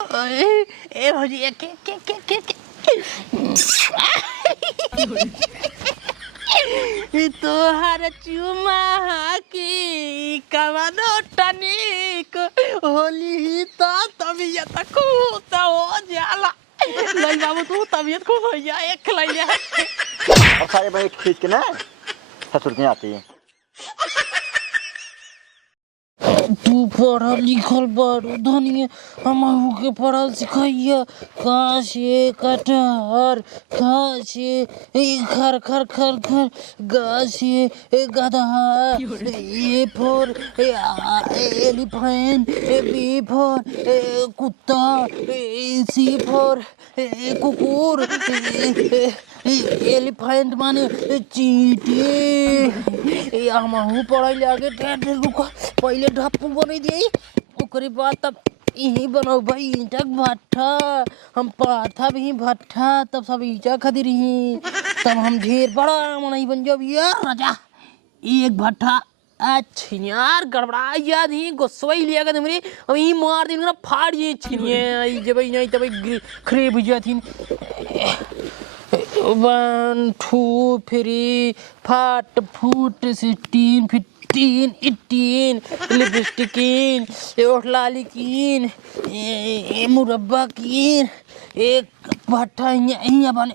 ए भौजी के तोहर चुमा की कवनो टनिक होली तो तबीयत खूब हो जाला। नहीं बाबू तू तबीयत खूब हो जाए खिलाइया। और सारे भाई खींच के ना ससुर की आती है। तू पढ़ा लिखल बारू धनिया हमहू के पढ़ल सिखाइया। काशे कटहर खाशे खर खर खर खर गाछे गधा A for elephant B for कुत्ता सी फॉर कुकुर एलिफेंट माने चींटी। हमहू पढ़ाई आगे रुको पहले ढप्पू बनी दी ओकरे बाद तब यही बनाओ भाई ईंटा भट्ठा। हम पाथा भी भट्ठा तब सब ईंटा खदी रही तब हम ढेर बड़ा मनाई बन जाओ भैया राजा एक भट्ठा। अच्छा यार गड़बड़ा याद ही गुस्सवाई लिया कर तुमरे अब यही मार देंगे ना फाड़ ये छिनिए जब नहीं तब खरेब हो जाती। 1 2 3 फाट फूट 16 15 18 लिपस्टिकीन ओठलाली कीन मुरब्बा कीन एक भट्ठा यहाँ बने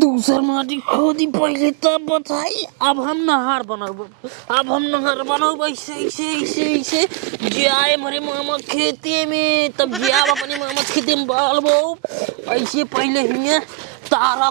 दूसर माटी खोदी पहले तब बताई। अब हम नहर बनाओ ऐसे ऐसे ऐसे ऐसे जाए हमारे मामा खेते में तब जाब अपने मामा खेते में बाल बो ऐसे पहले हिया तारा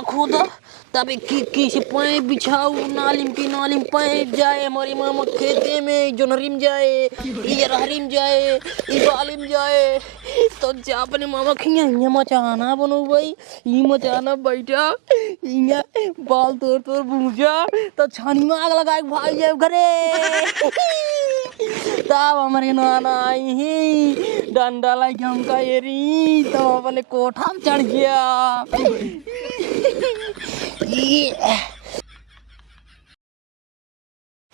खोदब तब एक से पैप बिछाऊ नालिम पैप जाए हमारे मामा खेते में जोनहरी जाए इहरी में जाए इबाली में जाए तो जा अपने मामा खिया यहाँ मचाना बनो भाई ये मचाना बैठा यहाँ बाल तोड़ भूजा तो छानी में आग लगा भाई जाए घरे तब हमारे नाना आई ही डंडा लाइक हमका एरी तो अपने कोठा में चढ़ गया।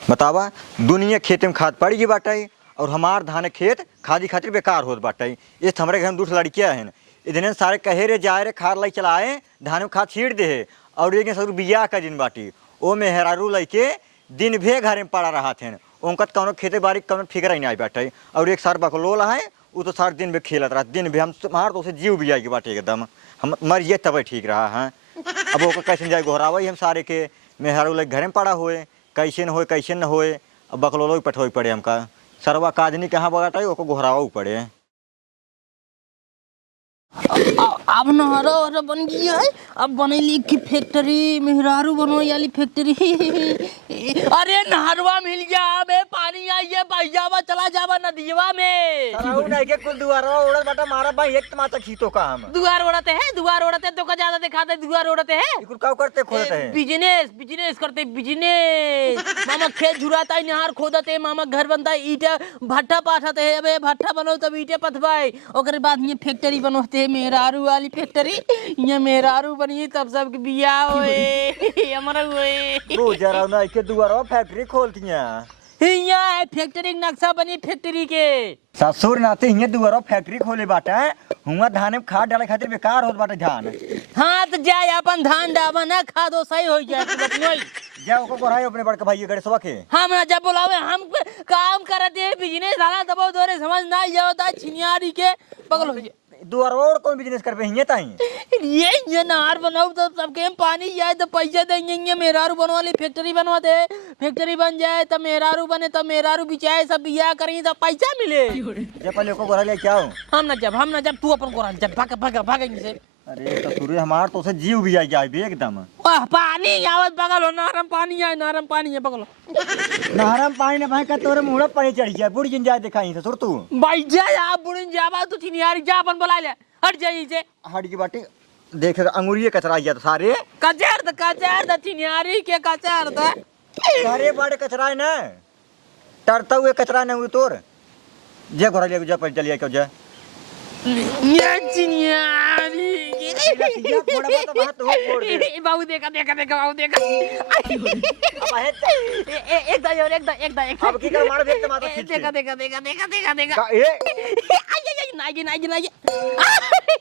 बतावा दुनिया खेत में खाद पड़ी गई बाटाई और हमार धान खेत खादी खातिर बेकार होत बाटाई। ये हमारे घर में 2 लड़कियां हैं इतने सारे कहे रे जाए रे खाद लाई चलाए धान में खाद छीट दे है और एक सर बिया का दिन बाटी ओ में हेरारू लैके दिन भे घर में पड़ा रहा थे उनका कौनो खेते बाड़ी कौनो फिक्र ही नहीं बाटे और एक सार बकलोल है वो तो सारे दिन भे खेलत रहा दिन भे हम मार तो उसे जीव भी जाएगी बाटे एकदम हम मरिए तब ठीक रहा है। अब वो कैसे जाए घोरावा हम सारे के मेहरारू लग घर में पड़ा हुए कैसे न होए कैसे न होए अब बकलोलो पठोई पड़े हमका सरवा काजनी कहाँ बगाटा वो घोरावा पड़े। अब नहरा बन गया है अब बनेली की फैक्ट्री मेहरारू बनो वाली फैक्ट्री। अरे नहरवा मिल गया बे पानी आइए बह जावा चला जावा नदीवा में नहीं के कुल दुआरवा उड़त बाटा मारा भाई एक माता खीतो का हम दुआर उड़ते तो का ज्यादा दिखाते दुआर उड़ते है कुल का करते खोदते हैं बिजनेस करते बिजनेस मामा खेत झुराता है नहर खोदते मामा घर बनता है ईटा भट्ठा पाठाते है अबे भट्ठा बनो तब ईटे पथवाए ओकर बाद ये फैक्ट्री बनोते मेहरारू वाली फैक्ट्री यहाँ मेहरारू बनी तब सब बिया होए हमारा हुए रोजा ना के दुआरवा फैक्ट्री खोलती हैं यहाँ फैक्ट्री नक्शा बनी फैक्ट्री के ससुर नाते हिया दुआरवा फैक्ट्री खोले बाटा हुआ धान में खाद डाले खातिर बेकार होत बाटे धान। हाँ तो जाए अपन धान डाबा ना खादो सही हो जाए जाओ को कोराई अपने बड़का भाई गड़े सवा के हम ना जब बुलावे हम काम करते हैं बिजनेस वाला दबाव दोरे समझ ना जाता छिनियारी के पगल हो जाए दुआरवा और कौन बिजनेस कर पे हिया ताई ये नहर बनाओ तो सबके पानी जाए तो पैसे देंगे मेहरारू बनवा ली फैक्ट्री बनवा दे फैक्ट्री बन जाए तो मेहरारू बने तो मेहरारू बिचाए सब बिया करेंगे तो पैसा मिले जब पहले को गोरा ले क्या हो हम ना जब तू अपन गोरा जब भागेंगे से अरे ससुर हमार तो से जीव भी आ जाए एकदम पानी आवत बगल हो नहरम पानी है बगल नहरम पानी ने भाई का तोरे मुड़ा पानी चढ़ गया बुढ़ जिन जाए दिखाई ससुर तू भाई जा आप बुढ़िन जाबा तू छिनियारी जा अपन बुला ले हट जाइए से हट की बाटी देख अंगूरिये कचरा गया सारे कचर द छिनियारी के कचर द सारे बड़े कचरा है ना टरता हुए कचरा न हुए तोर जे घोड़ा ले जा पर चलिए क्यों जा ये चिनियारी गिलसिया फोड़बा तो बात हो फोड़ दे। बाबू देखा देखा देखा बाबू देखा अब है एक दा और एक दा अब की कर मार भेट मारो ठीक देखा देखा देखा देखा देखा देखा का ए नागी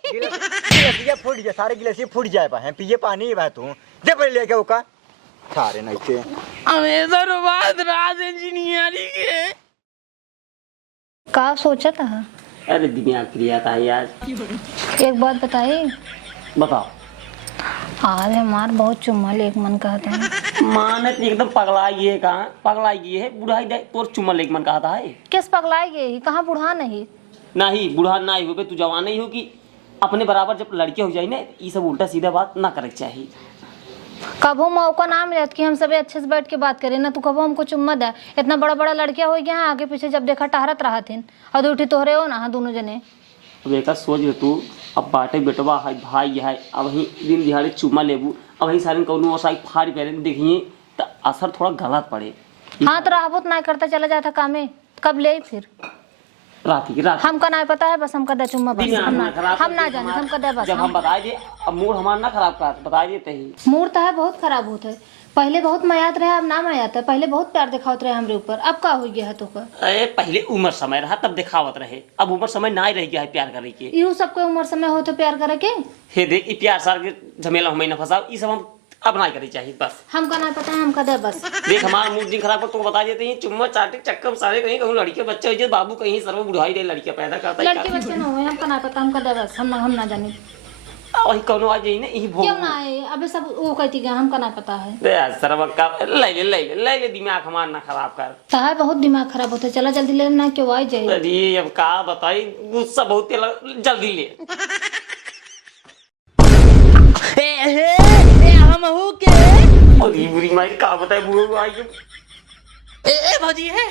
गिलसिया फूट जाए, सारे गिलसिया फूट जाए बा है पिए पानी ही बा तू दे पहले लेके ओका सारे नहीं के हमेशा बात राज इंजीनियरिंग के का सोचा था? अरे दिमाग क्रिया था यार। एक बात बताइए, बताओ। आज हमार बहुत चुम्मा लेक मन कहता है। मानत एकदम पगलाई है, कहाँ पगलाई गई है बुढ़ाई दे तोर चुम्मा लेके मन कहता है। किस पगलाई गई? कहाँ बुढ़ा नहीं? नहीं बुढ़ा ना ही हो बे, तू जवान नहीं हो कि अपने बराबर जब लड़के हो जाए ना ये सब उल्टा सीधा बात ना करे चाहिए। कबो मौका ना मिले कि हम सब अच्छे से बैठ के बात करें ना, तू कबो हमको चुम्मा दे। इतना बड़ा बड़ा लड़किया हो गया आगे पीछे जब देखा टहरत रहा थिन और उठी तोहरे हो ना दोनों जने। अब एक सोच ले तू, अब बाटे बेटवा है भाई है, अब वही दिन दिहाड़े चुम्मा लेबू, अब वही सारे कौनो साई फाड़ पहले देखिए तो असर थोड़ा गलत पड़े। हाँ तो राहबुत ना करता चला जाता कामे, कब ले फिर रात की रात हमका ना पता है, बस हमका दे चुम्मा बस। हम ना जाने हमका दे बस। जब हम बता दिए अब मूड हमारा ना खराब कर बता देते ही। मूड तो है बहुत खराब होता है। पहले बहुत मयात रहे अब ना मयात है। पहले बहुत प्यार दिखावत रहे हमरे ऊपर, अब का हो गया है तो का? अरे पहले उम्र समय रहा तब दिखावत रहे, अब उम्र समय ना ही रह गया है प्यार करे के। यूँ सबको उम्र समय हो तो प्यार करे के? हे देख ये प्यार सार के झमेला हमें ना फंसाओ, ये सब हम अब ना करी चाहिए बस। हमका ना पता है, हमका दे बस। देख हमारा मूड दिन खराब हो तो बता देते हैं, चुम्मा चाटे चक्कर सारे कहीं कहूँ लड़के बच्चे हो जाए, बाबू कहीं सर्व बुढ़ाई दे लड़कियां पैदा करता है। लड़के बच्चे ना हुए, हमका ना पता, हमका दे बस। हम ना जाने वही कौनो आ जाए ना यही भोग क्यों ना आए। अबे सब वो कहती गया, हमका ना पता है। दे सर्व का ले दिमाग हमारा ना खराब कर। ताहा बहुत दिमाग खराब होता है, चला जल्दी ले ना क्यों आई जाए। अरे अब का बताई गुस्सा बहुत जल्दी ले। हम हो के और ये बुरी माई का बताए बुढ़ो आई ए भाजी है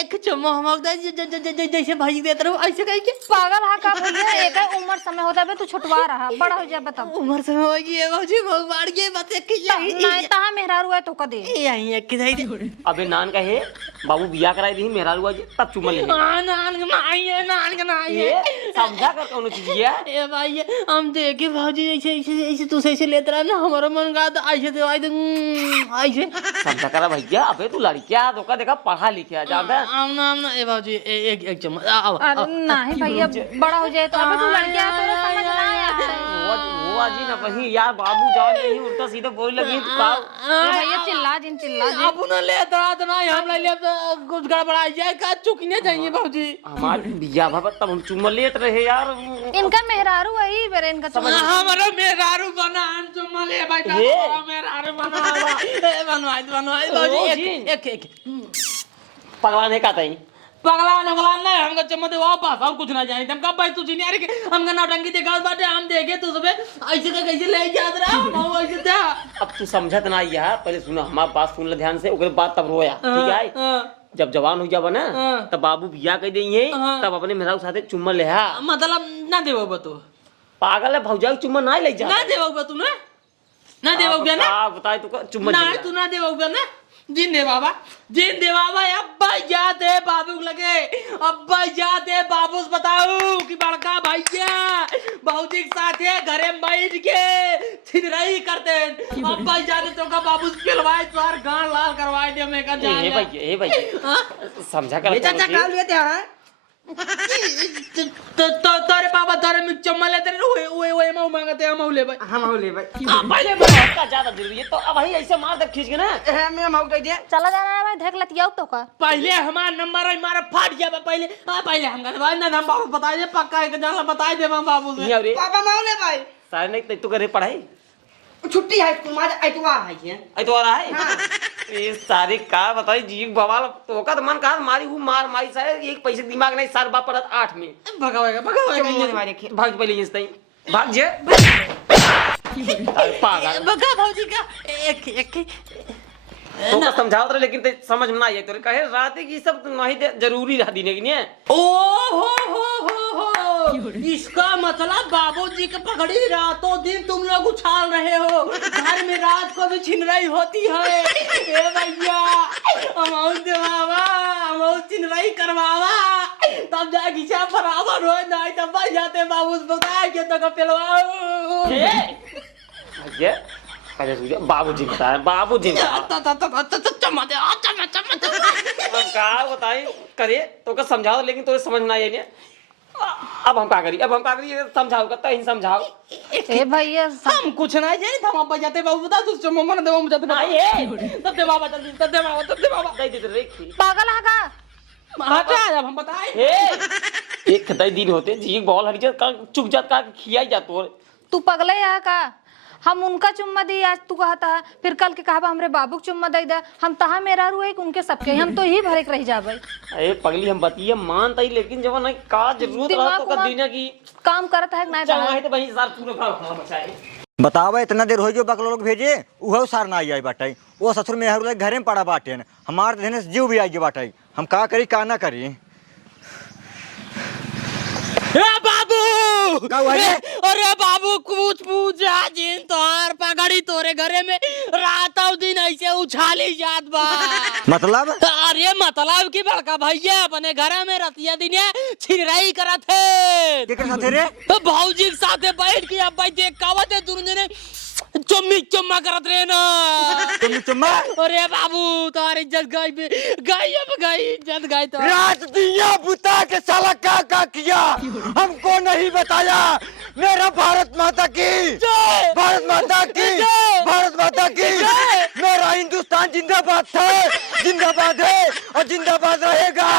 एक चम्मच हम जैसे भाजी देते रहो ऐसे कहीं के पागल हा का भैया, एक है उम्र समय होता है, तू छुटवा रहा बड़ा हो जाए बताओ। उम्र समय हो गई भाजी भगवान के बात एक नहीं तहा मेहरारू है तो का दे। यहीं एक की दे अबे नान का है बाबू बियाह कराई दी मेहरा हुआ तब चुम्मा ले नान का नहीं ये समझा कर कौन चीज है। ए भाई हम देखे भाजी ऐसे ऐसे ऐसे तू ऐसे लेते रहा ना हमारा मन का तो ऐसे तो ऐसे समझा करा भैया। अबे तू लड़किया धोखा देखा पढ़ा लिखा जाता आमना ए भाजी एक चम्मच अरे नहीं भैया बड़ा हो जाए तो। अबे तू लड़किया तो समझ ना आया। वो आजी ना वही यार बाबू जाओ नहीं उल्टा सीधा बोल लगी तू का भैया चिल्ला जिन अब न ले तो ना हम ले कुछ गड़बड़ा जाए का चुकने चाहिए भाजी। हमारे बिया बाबा तब हम चुम्मा लेते रहे यार। इनका मेहरारू वही बेरे इनका हमारा मेहरारू बना हम चुम्मा ले बैठा हमारा मेहरारू बनवाई भाजी एक पगला नहीं कहता ही पगला नहीं हमका चम्मच दे वापस हम कुछ ना जाने हम कब भाई तू सीनियर के हमका नौटंकी देखा बाटे हम देखे तू सबे ऐसे का कैसे ले याद रहा हम ऐसे था। अब तू समझत ना यार पहले सुनो हमारी बात सुन ले ध्यान से ओकरे बाद तब रोया ठीक है। जब जवान हो जाबा ना तब बाबू बियाह कर देंगे तब अपने मेहरारू साथे चुम्मा ले हा मतलब ना देबो तू पागल है भौजा चुम्मा ना ले जा ना देबो तू ना देबो ना बताए तू चुम्मा ना तू ना देबो ना जिन दे बाबा अब्बा जाते बाबू लगे अब्बा जाते बाबू बताओ कि बड़का भैया भौजी के साथे घरे बैठ के छिनराई करते अब्बा जाते तो का बाबू पिलवाए तोर गांड लाल करवाए दे मैं का जान ए भैया समझा कर चाचा काल लेते हैं तोरे पापा तोरे में चम्मा लेते रहे ओए माऊ मांगते हम ले भाई पहले का ज्यादा जरूरी है तो अब वही ऐसे मार दे खींच के ना मैं माऊ कह दिया चला जाना है भाई देख लतियाओ तो का। पहले हमारा नंबर है मारा फाट गया पहले हम भाई ना हम बाबू बता दे पक्का है जाना बता दे हम बाबू से पापा माऊ ले भाई सारे नहीं तू करे पढ़ाई छुट्टी है स्कूल में एतवार है एतवार है ये सारे का बताई जीव बवाल तो का मन का मारी हूं मार मारी सारे एक पैसे दिमाग नहीं सार बाप पड़त 8 में भगावेगा भाग पहले ये सही भाग जे पागल भगा भौजी का एक तो का समझावत रहे लेकिन ते समझ में ना आई तोरे कहे रात की सब नहीं जरूरी रह दीने की नहीं ओ हो इसका मतलब बाबूजी के पगड़ी रातों दिन तुम लोग उछाल रहे हो घर में रात को भी छिनराई होती है। ए भैया हम दे बाबा हम छिनराई करवावा तब जाए घिचा बराबर हो नहीं तब भाई जाते बाबू बताया कि तो पेलवाओ ये अरे तुझे बाबूजी बताया बाबूजी का बताई करे तो का समझाओ लेकिन तो समझ ना आई अब हम का करी समझाओ कत्ता ही समझाओ ए भैया हम कुछ नहीं जाने हम अब जाते बाबू बता तू चमो मन दे मुझे ना ये तब दे बाबा तब दे बाबा दे दे रेखी पागल है का हटा जब हम बताए ए एक खदाई दिन होते जी बॉल हरी का चुप जात का खियाई जा तो तू पगला है का हम उनका चुम्मा दी आज तू कहता है फिर कल के कहा हमरे बाबू के चुम्मा दे दे हम तहा मेरा रू है कि उनके सबके हम तो ही भरे के रह जाबे अरे पगली हम बतिए मानता ही लेकिन जब ना का जरूरत रहा तो का देना की काम करत है ना चल है तो भाई सर पूरा भाव मचाए बतावा इतना देर हो जो बकलो लोग भेजे उहो सार ना आई बाटाई वो ससुर में हर घरे में पड़ा बाटे हमार देने से जीव भी आई बाटाई हम का करी का ना करी बाबू का हुआ है? अरे बाबू कुछ पूछा जिन तोहार पगड़ी तोरे घरे में रातों दिन ऐसे उछाली जात बा मतलब अरे मतलब की बड़का भैया अपने घर में रतिया दिन छिरई करत है केकर साथे रे तो भौजी के साथे बैठ के अब भाई देख कावत है दुनु ने चुम्मा करत रहे ना तुम चुम्मा अरे बाबू तुम्हारी इज्जत गई अब गई इज्जत गई तो रात दिया बुता के साला का किया हमको नहीं बताया मेरा भारत माता की जय! भारत माता की जय! भारत माता की जय! मेरा हिंदुस्तान जिंदाबाद है जिंदाबाद है और जिंदाबाद रहेगा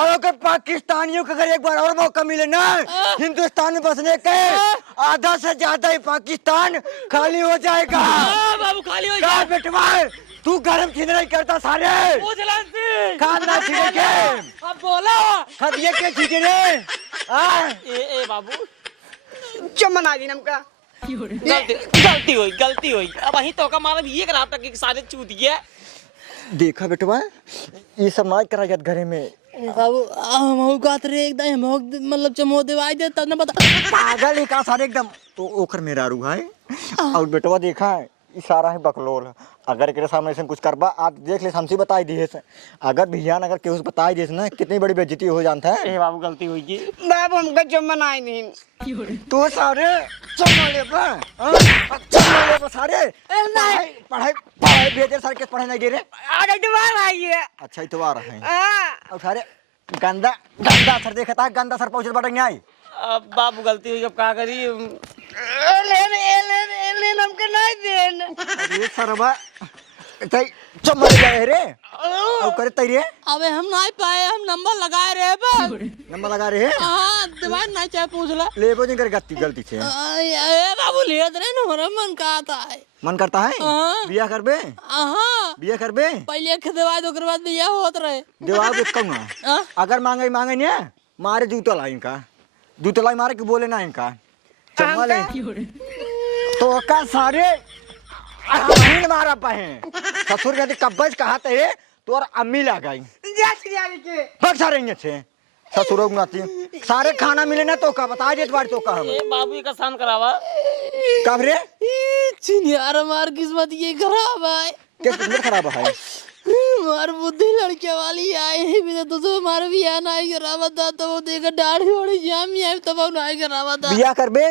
और अगर पाकिस्तानियों को अगर एक बार और मौका मिले ना हिंदुस्तान में बसने के आधा से ज्यादा ही पाकिस्तान खाली हो जाएगा बाबू खाली हो क्या बेटवा तू गरम छीन नहीं करता सारे खाना छीने के अब बोलो खदिए के छीने रे ए बाबू चमन आ गई नमका गलती हुई अब वही तो का मारा ये करा तक एक सारे चूतिए देखा बेटवा ये सब नाच करा जात घरे में बाबू हम गात रे एकदम हम मतलब चमो देवाई दे तब ना बता पागल है का सारे एकदम तो ओकर मेरा रू है और बेटवा देखा है इशारा है बकलोल अगर एकरे सामने ऐसे कुछ करबा आज देख ले हमसे बताई दिए से अगर भियान अगर केहू से बताई दिए ना कितनी बड़ी बेइज्जती हो जानता है ए बाबू गलती हुई की बाबू हमका चमन आई नहीं तो सारे चमले पर सारे पढ़ाई भेजे सारे के पढ़ाई नहीं गे रे आगे दीवार आई है अच्छा इतवार है और सारे गंदा सर देखता है गंदा सर पहुंचल बटन आई अब बाबू गलती हुई अब का करी एलेन हमके नहीं देन अरे सरबा तई चमल गए रे और करे तई रे अबे हम नहीं पाए हम नंबर लगाए रहे बा नंबर लगा रे हां दीवार नहीं चाहे पूछ ला लेबो नहीं कर गलती से ए बाबू ले दे न हमरा मन का आता है मन करता है हाँ। बिया करबे हां बिया करबे पहले के दवा दो के बाद बिया होत रहे देवाब देख कहूंगा हाँ? अगर मांगे ने मारे जूता लाई इनका जूता लाई मारे कि बोले ना इनका चम्मा ले तो का सारे नहीं मारा पाए ससुर के कब्बज कहा थे तोर अम्मी ला गई बग सारे इने थे ससुर उंगाती सारे खाना मिले ना तो का बता दे बार तो का हम ए बाबू का सान करावा कब रे चिनियार मार किस्मत ये खराब है किस किस्मत खराब है मार बुद्धि लड़के वाली आए भी तो मार भी आना है खराब था तो वो देख दाढ़ी वाली जाम ही है तब नहीं खराब था बिया करबे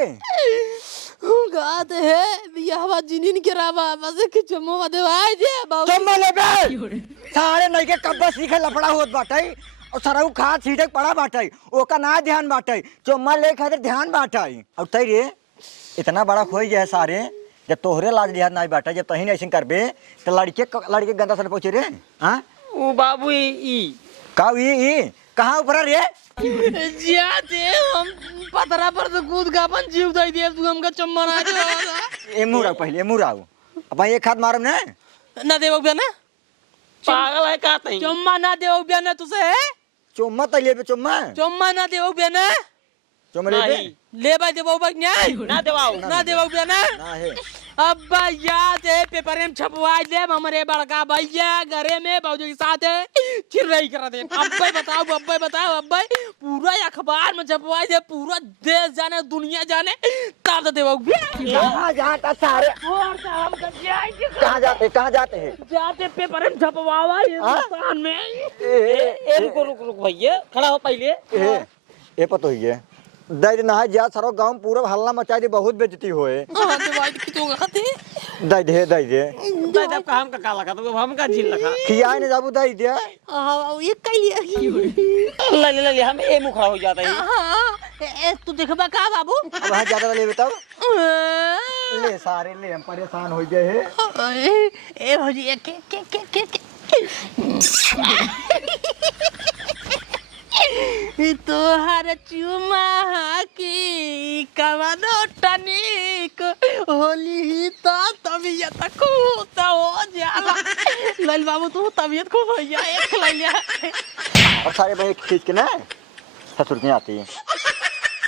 गाते है बिया बात जिनिन खराबा बस के चमो मदे भाई दे बाबू चम्मा लेबे सारे नहीं के कब्बज सीखे लफड़ा होत बाटई और सरऊ खा सीधे पड़ा बाटई ओका ना ध्यान बाटई चम्मा ले खातिर ध्यान बाटई और तई रे इतना बड़ा खोई जाए सारे जब तोहरे लाज लिहाज नहीं बाटा जब तही ऐसे करबे तो लड़के गंदा सर पहुंचे रे हां ओ बाबू ई का ई कहां ऊपर रे जाते हम पतरा पर तो कूद का अपन जीव दई दे तू हमका चम्मा ना दे ए मुराऊ पहले मुराऊ अब एक हाथ मारम ना ना देबो बे ना पागल है का तई चम्मा ना देबो बे ना तुसे चुम्मा त लेबे चम्मा ना देबो बे ना चुम्मा लेबे ले भाई देबो बक ना देवाओ ना देबो बे ना ना है अब याद है पेपर में छपवाई दे हमारे बड़का भैया घरे में बाबूजी के साथ है चिर रही करा दे अब भाई बताओ पूरा अखबार में छपवाई दे, पूरा देश जाने दुनिया जाने, तब तो देवा कहाँ जाता सारे कहाँ जाते हैं जाते पेपर में छपवावा हिंदुस्तान में। ए रुको रुको रुको भैया, खड़ा हो पहले। ये पता ही है दाई ना जा सारो गांव में पूरा हल्ला मचा दे, बहुत बेइज्जती होए। हां तो वाइट की तो खाते दाई दे दाई तब काम का काला का तो हम का झील लगा। खियाए ने जाबू दाई दे। हां ये कई ले हम ए मुखड़ा हो जाता है। हां तू देखबा का बाबू? अब वहां ज्यादा ले बताओ ले सारे ले, हम परेशान हो गए हैं। ए भौजी के तोहर चुमा की कवनो टनिक होली ही तो तबीयत खूब हो जाला। लल बाबू तू तबीयत खूब हो जाए, एक ले लिया और सारे भाई खींच के ना ससुर की आती है।